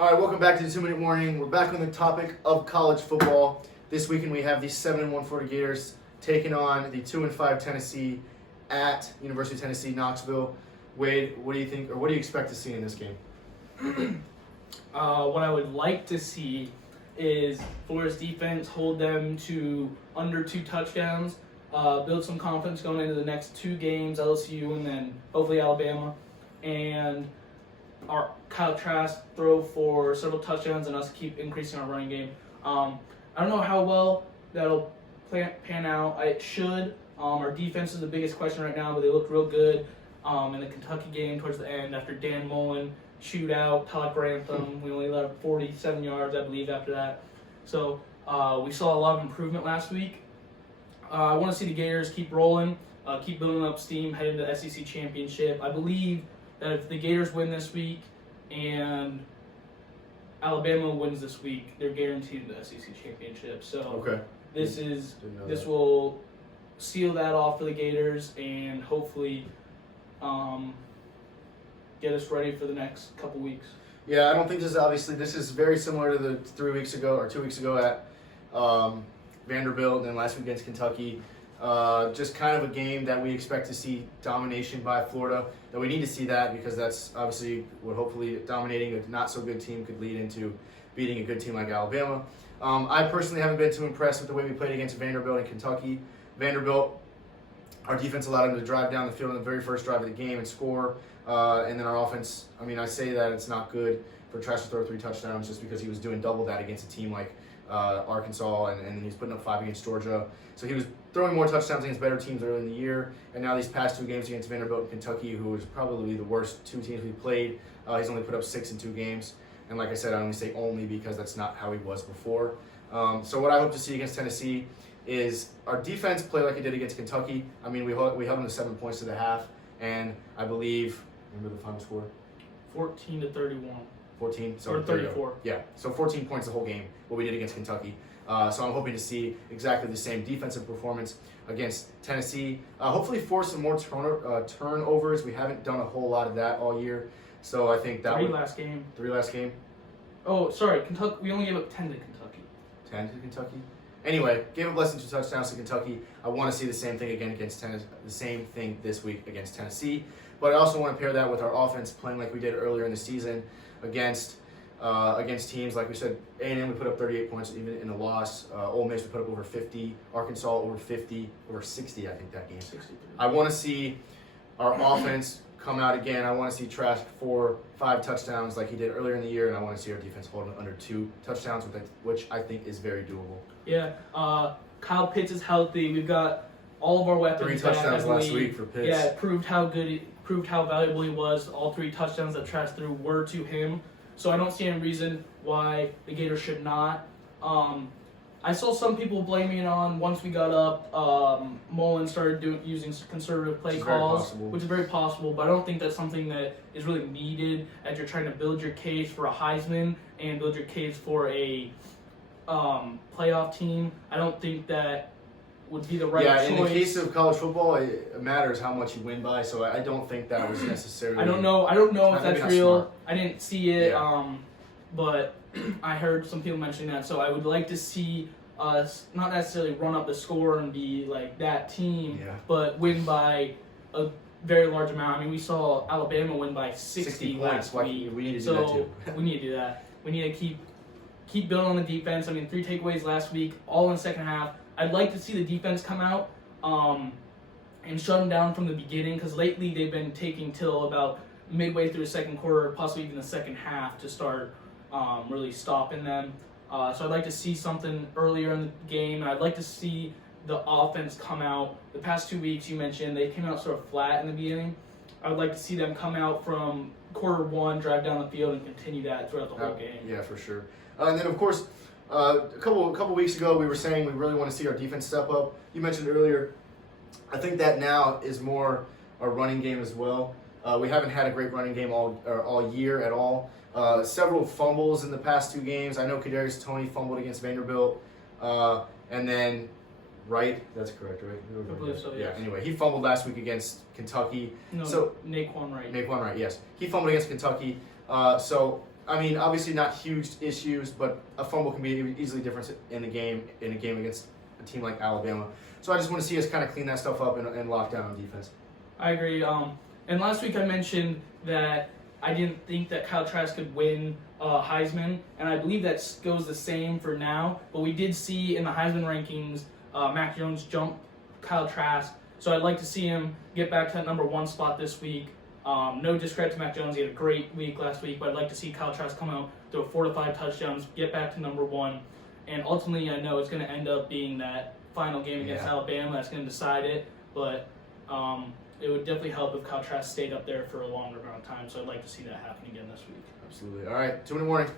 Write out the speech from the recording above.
All right, welcome back to the 2 Minute Warning. We're back on the topic of college football. This weekend we have the 7-1 Florida Gators taking on the 2-5 Tennessee at University of Tennessee, Knoxville. Wade, what do you think, or what do you expect to see in this game? What I would like to see is Florida's defense hold them to under 2 touchdowns, build some confidence going into the next 2 games, LSU and then hopefully Alabama, and our Kyle Trask throw for several touchdowns and us keep increasing our running game. I don't know how well that'll pan out. It should. Our defense is the biggest question right now, but they looked real good in the Kentucky game towards the end after Dan Mullen shootout, Todd Grantham. We only let up 47 yards, I believe, after that. So we saw a lot of improvement last week. I want to see the Gators keep rolling, keep building up steam, heading to the SEC championship. I believe that if the Gators win this week and Alabama wins this week, they're guaranteed the SEC championship. So Okay. this will seal that off for the Gators and hopefully get us ready for the next couple weeks. Yeah, I don't think this is very similar to the 2 weeks ago at Vanderbilt and then last week against Kentucky. Just kind of a game that we expect to see domination by Florida. That we need to see that because that's obviously what hopefully dominating a not so good team could lead into beating a good team like Alabama. I personally haven't been too impressed with the way we played against Vanderbilt and Kentucky. Vanderbilt, our defense allowed them to drive down the field on the very first drive of the game and score. And then our offense, I say that it's not good for Trask to throw 3 touchdowns just because he was doing double that against a team like Arkansas, and he's putting up 5 against Georgia. So he was throwing more touchdowns against better teams early in the year. And now these past 2 games against Vanderbilt and Kentucky, who was probably the worst 2 teams we played, he's only put up 6 in 2 games. And like I said, I only say only because that's not how he was before. So what I hope to see against Tennessee is our defense play like it did against Kentucky. We held them to 7 points to the half, and I believe, remember the final score? 14-31. 14? So or 34. Yeah, so 14 points the whole game, what we did against Kentucky. So I'm hoping to see exactly the same defensive performance against Tennessee. Hopefully force some more turnovers. We haven't done a whole lot of that all year. So I think that 3 last game. 3 last game? Oh, sorry, Kentucky. We only gave up 10 to Kentucky. 10 to Kentucky? Anyway, gave up less than 2 touchdowns to Kentucky. I want to see the same thing again against Tennessee. The same thing this week against Tennessee. But I also want to pair that with our offense playing like we did earlier in the season against teams like we said. A&M we put up 38 points even in a loss. Ole Miss we put up over 50. Arkansas over 50, over 60 I think that game. 63. I want to see our offense come out again. I want to see Trask 4-5 touchdowns like he did earlier in the year, and I want to see our defense holding under 2 touchdowns, which I think is very doable. Yeah, Kyle Pitts is healthy. We've got all of our weapons. 3 touchdowns last week for Pitts. Yeah, it proved how valuable he was. All 3 touchdowns that Trask threw were to him. So I don't see any reason why the Gators should not. I saw some people blaming it on once we got up, Mullen started using conservative play calls, which is very possible, but I don't think that's something that is really needed as you're trying to build your case for a Heisman and build your case for a playoff team. I don't think that would be the right choice. Yeah, in the case of college football, it matters how much you win by, so I don't think that was necessarily... I don't know if that's real. Smart. I didn't see it, yeah. But I heard some people mentioning that, so I would like to see us not necessarily run up the score and be like that team, but win by a very large amount. We saw Alabama win by 60 last week. We need to do that too. We need to do that. We need to keep building on the defense. 3 takeaways last week, all in the second half. I'd like to see the defense come out and shut them down from the beginning, because lately they've been taking till about midway through the second quarter, possibly even the second half, to start really stopping them. So I'd like to see something earlier in the game, and I'd like to see the offense come out. The past 2 weeks you mentioned, they came out sort of flat in the beginning. I would like to see them come out from quarter 1, drive down the field, and continue that throughout the whole game. Yeah, for sure. And then, of course, a couple weeks ago, we were saying we really want to see our defense step up. You mentioned earlier, I think that now is more our running game as well. We haven't had a great running game all year at all. Several fumbles in the past 2 games. I know Kadarius Toney fumbled against Vanderbilt, and then Wright. That's correct, right? I believe so. Yeah. Yes. Anyway, he fumbled last week against Kentucky. No, so Naquan Wright. Naquan Wright, yes. He fumbled against Kentucky. So I mean, obviously not huge issues, but a fumble can be easily different in a game against a team like Alabama. So I just want to see us kind of clean that stuff up and lock down on defense. I agree. And last week I mentioned that I didn't think that Kyle Trask could win Heisman, and I believe that goes the same for now. But we did see in the Heisman rankings, Mac Jones jump Kyle Trask, so I'd like to see him get back to that number 1 spot this week. No discredit to Mac Jones; he had a great week last week, but I'd like to see Kyle Trask come out, throw 4 to 5 touchdowns, get back to number 1, and ultimately I know it's going to end up being that final game against Alabama that's going to decide it, but it would definitely help if Kyle Trask stayed up there for a longer amount of time, so I'd like to see that happen again this week. Absolutely. All right, 2 in the morning.